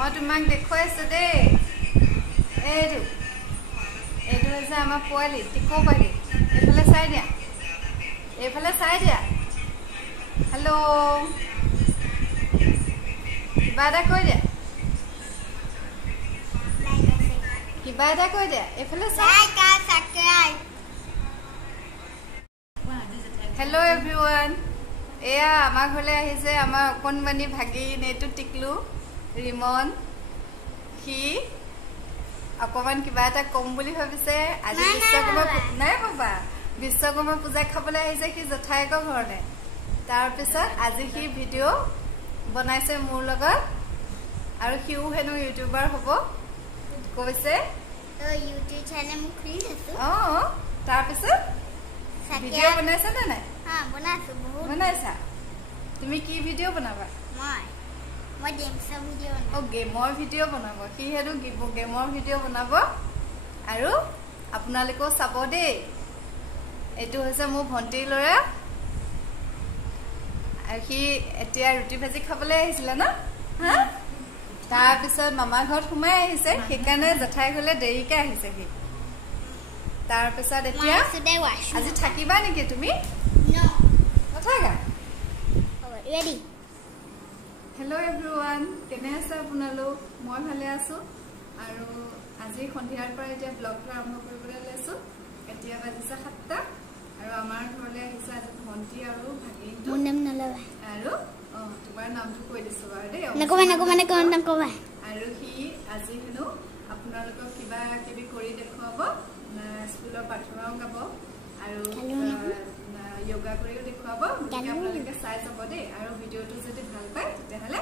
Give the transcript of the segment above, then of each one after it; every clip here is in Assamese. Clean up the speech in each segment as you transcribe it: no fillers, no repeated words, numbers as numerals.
মই তোমাক দেখুৱাইছো দেই এইটো হৈছে আমাৰ পোৱালি টিকো পালি এইফালে চাই দিয়া হেল্ল' কিবা এটা কৈ দিয়া এইফালে চাই হেল্ল' এভৰিৱান এয়া আমাৰ ঘৰলৈ আহিছে আমাৰ অকণমানি ভাগিন এইটো টিকলু ৰিমন সি অকণমান কিবা এটা কম বুলি ভাবিছে আজি বিশ্বকৰ্মা পূজা খাবলৈ আহিছে সি জেঠাইকৰ ঘৰলে তাৰপিছত আজি সি ভিডিঅ' বনাইছে মোৰ লগত আৰু সিও হেনো ইউটিউবাৰ হ'ব কৈছে ইউটিউব চেনেল মোক খুলি দিছো তাৰপিছত ভিডিঅ' বনাইছা নে নাই বনাইছো বহুত বনাইছা তুমি কি ভিডিঅ' বনাবা মই গেমছৰ ভিডিঅ' বনাম গেমৰ ভিডিঅ' বনাব সি হেনো গেমৰ ভিডিঅ' বনাব আৰু আপোনালোকেও চাব দেই এইটো হৈছে মোৰ ভণ্টিৰ ল'ৰা আৰু সি এতিয়া ৰুটি ভাজি খাবলৈ আহিছিলে ন তাৰপিছত মামাৰ ঘৰত সোমাই আহিছে সেইকাৰণে জেঠাই ঘৰলৈ দেৰিকে আহিছে সি তাৰপিছত এতিয়া আজি থাকিবা নেকি তুমি নাথাকা ৰেডি হেল্ল' এভৰিৱান কেনে আছে আপোনালোক মই ভালে আছো আৰু আজি সন্ধিয়াৰ পৰা এতিয়া ব্লগটো আৰম্ভ কৰিবলৈ লৈছো এতিয়া বাজিছে 7টা আৰু আমাৰ ঘৰলৈ আহিছে আজি ভণ্টি আৰু ভাগিনটো মোৰ নাম নলবা আৰু তোমাৰ নামটো কৈ দিছো বাৰু দেই নকবা আৰু সি আজি হেনো আপোনালোকক কিবা কিবি কৰি দেখুৱাব স্কুলৰ প্ৰাৰ্থনাও গাব আৰু যোগা কৰিও দেখুৱাব আপোনালোকে চাই যাব দেই আৰু ভিডিঅ'টো যদি ভাল পায় তেতিয়াহ'লে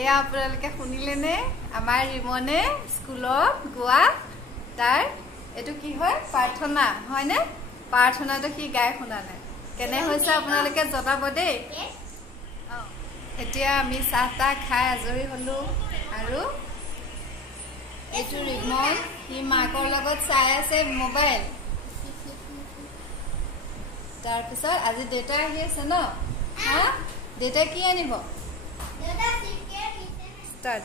এয়া আপোনালোকে শুনিলেনে আমাৰ ৰিমনে স্কুলত গোৱা তাৰ এইটো কি হয় প্ৰাৰ্থনা হয়নে প্ৰাৰ্থনাটো সি গাই শুনালে কেনে হৈছে আপোনালোকে জনাব দেই এতিয়া আমি চাহটা খাই আজৰি হলো আৰু এইটো ৰিমন সি মাকৰ লগত চাই আছে মোবাইল তাৰপিছত আজি দেউতা আহি আছে ন দেউতা কি আনিব Start.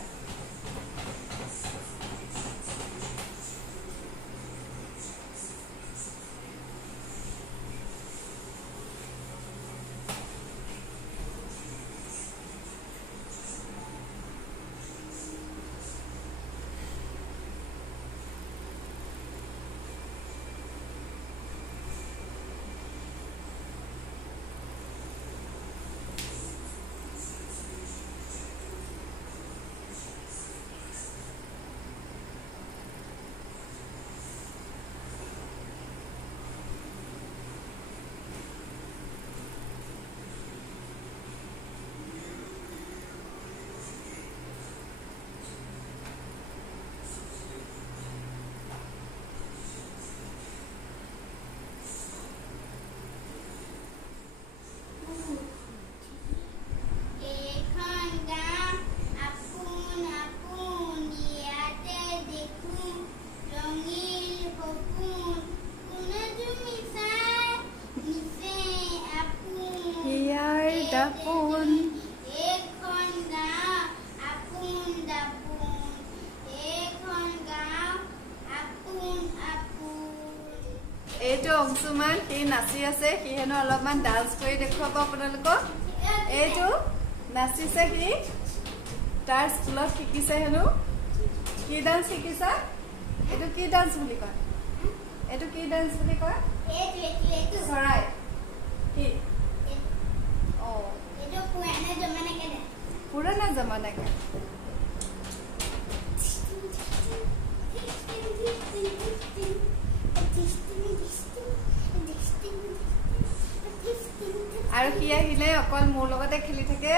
অংশুমান সি নাচি আছে সি হেনো অলপমান ডান্স কৰি দেখুৱাব আপোনালোকক এইটো নাচিছে সি তাৰ স্কুলত শিকিছে হেনো কি ডান্স শিকিছা এইটো কি ডান্স বুলি কয় এইটো কি ডান্স বুলি কয় এইটো চৰাই কি ও এইটো পুৰণা জমানা কে আৰু কি আহিলে অকল মোৰ লগতে খেলি থাকে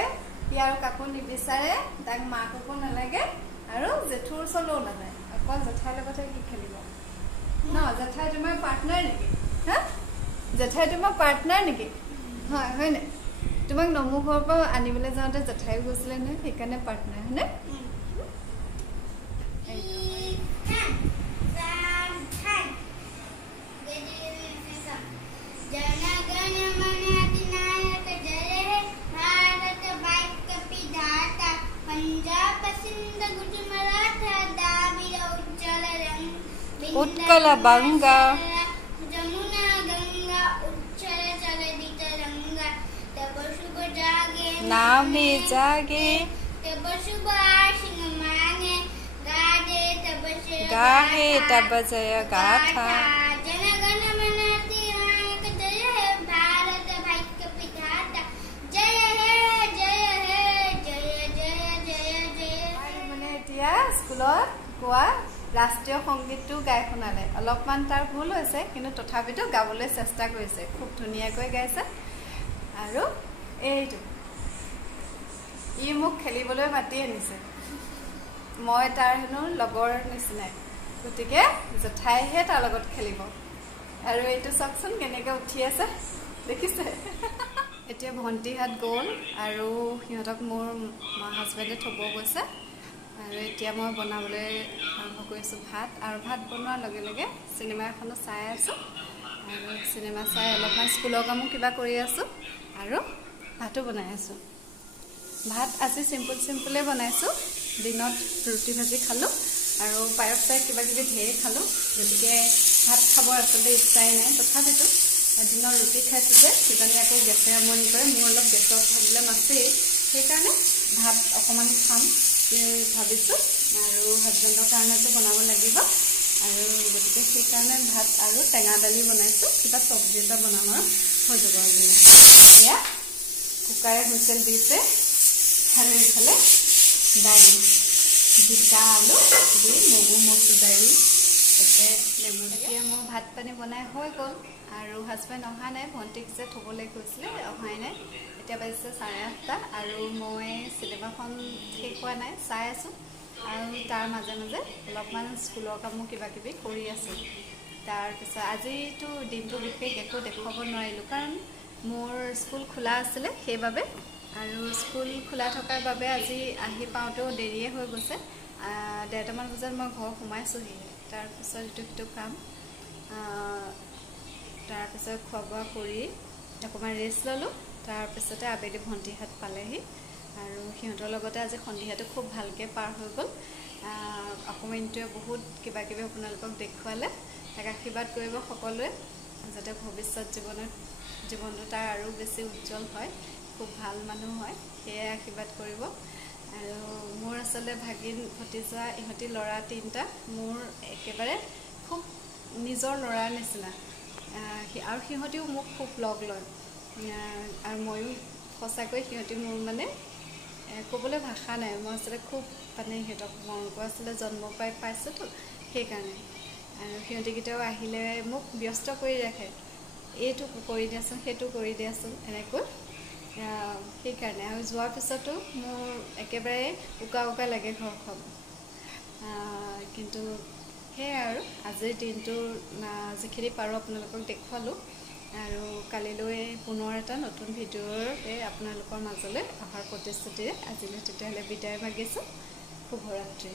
কি আৰু কাকো নিবিচাৰে তাক মাককো নালাগে আৰু জেঠুৰ চলও নাযায় অকল জেঠাইৰ লগতে কি খেলিব ন জেঠাই তোমাৰ পাৰ্টনাৰ নেকি হা জেঠাই তোমাৰ পাৰ্টনাৰ নেকি হয় হয় নে তোমাক নমু ঘৰৰ পৰা আনিবলৈ যাওঁতে জেঠাই গৈছিলে নে সেইকাৰণে পাৰ্টনাৰ হয়নে उत्कल बंगा जमुना गंगा उच्चल चलदित रंगा तब शुभ जागे नामे जागे तब शुभ आशिंग मांगे गाहे तब जय गाथा जन गण मन अधिनायक जय हे भारत भाग्य विधाता जय हे जय हे जय जय जय जय माने एतिया स्कुলত কোৱা ৰাষ্ট্ৰীয় সংগীতটো গাই শুনালে অলপমান তাৰ ভুল হৈছে কিন্তু তথাপিতো গাবলৈ চেষ্টা কৰিছে খুব ধুনীয়াকৈ গাইছে আৰু এইটো ই মোক খেলিবলৈ মাতি আনিছে মই তাৰ হেনো লগৰ নিচিনাই গতিকে জেঠাইহে তাৰ লগত খেলিব আৰু এইটো চাকচোন কেনেকৈ উঠি আছে দেখিছে এতিয়া ভণ্টিহাত গ'ল আৰু সিহঁতক মোৰ হাজবেণ্ডে থ'ব গৈছে আৰু এতিয়া মই বনাবলৈ আৰম্ভ কৰিছোঁ ভাত আৰু ভাত বনোৱাৰ লগে লগে চিনেমা এখনো চাই আছোঁ আৰু চিনেমা চাই অলপমান স্কুলৰ কামো কিবা কৰি আছোঁ আৰু ভাতো বনাই আছোঁ ভাত আজি চিম্পলে বনাইছোঁ দিনত ৰুটি ভাজি খালোঁ আৰু পায়স চাই কিবা কিবি ঢেৰ খালোঁ গতিকে ভাত খাবৰ আচলতে ইচ্ছাই নাই তথাপিতো দিনৰ ৰুটি খাইছোঁ যে কিজানি আকৌ গেছে আমনি কৰে মোৰ অলপ গেছৰ প্ৰব্লেম আছেই সেইকাৰণে ভাত অকণমান খাম ভাবিছোঁ আৰু হাজবেণ্ডৰ কাৰণেতো বনাব লাগিব আৰু গতিকে সেইকাৰণে ভাত আৰু টেঙা দালি বনাইছোঁ কিবা চব্জি এটা বনাম আৰু হৈ যাব আজিলৈ এয়া কুকাৰে হুইচেল দিছে আৰু এইফালে দালি জিকা আলু দি মগু মচুৰ দালি তাতে নেমু এতিয়া মোৰ ভাত পানী বনাই হৈ গ'ল আৰু হাজবেণ্ড অহা নাই ভণ্টিক যে থ'বলৈ গৈছিলে অহাই নাই এতিয়া বাজিছে 8:30 আৰু মই চিনেমাখন শেষ হোৱা নাই চাই আছোঁ আৰু তাৰ মাজে মাজে অলপমান স্কুলৰ কামো কিবা কিবি কৰি আছোঁ তাৰপিছত আজিতো দিনটো বিশেষ একো দেখুৱাব নোৱাৰিলোঁ কাৰণ মোৰ স্কুল খোলা আছিলে সেইবাবে আৰু স্কুল খোলা থকাৰ বাবে আজি আহি পাওঁতেও দেৰিয়ে হৈ গৈছে 1:30মান বজাত মই ঘৰ সোমাইছোঁহি তাৰপিছত ইটো কাম তাৰপিছত খোৱা বোৱা কৰি অকণমান ৰেষ্ট ল'লোঁ তাৰপিছতে আবেলি ভণ্টিহাত পালেহি আৰু সিহঁতৰ লগতে আজি সন্ধিয়াটো খুব ভালকৈ পাৰ হৈ গ'ল অকণমানটোৱে বহুত কিবা কিবি আপোনালোকক দেখুৱালে তাক আশীৰ্বাদ কৰিব সকলোৱে যাতে ভৱিষ্যত জীৱনটো তাৰ আৰু বেছি উজ্জ্বল হয় খুব ভাল মানুহ হয় সেয়াই আশীৰ্বাদ কৰিব আৰু মোৰ আচলতে ভাগিন ভতিজা ইহঁতি ল'ৰা 3টা মোৰ একেবাৰে খুব নিজৰ ল'ৰাৰ নিচিনা আৰু সিহঁতিও মোক খুব লগ লয় আৰু ময়ো সঁচাকৈ সিহঁতি মোৰ মানে ক'বলৈ ভাষা নাই মই আচলতে খুব মানে সিহঁতক মৰম কৰা আচলতে জন্ম পাইছোঁতো সেইকাৰণে আৰু সিহঁতিকেইটাও আহিলে মোক ব্যস্ত কৰি ৰাখে এইটো কৰি দিয়াচোন সেইটো কৰি দিয়াচোন এনেকৈ সেইকাৰণে আৰু যোৱাৰ পিছতো মোৰ একেবাৰে উকা লাগে ঘৰখন কিন্তু সেয়াই আৰু আজিৰ দিনটো যিখিনি পাৰোঁ আপোনালোকক দেখুৱালোঁ আৰু কালিলৈ পুনৰ এটা নতুন ভিডিঅ'ৰে আপোনালোকৰ মাজলৈ অহাৰ প্ৰতিশ্ৰুতিৰে আজিলৈ তেতিয়াহ'লে বিদায় মাগিছোঁ শুভৰাত্ৰি।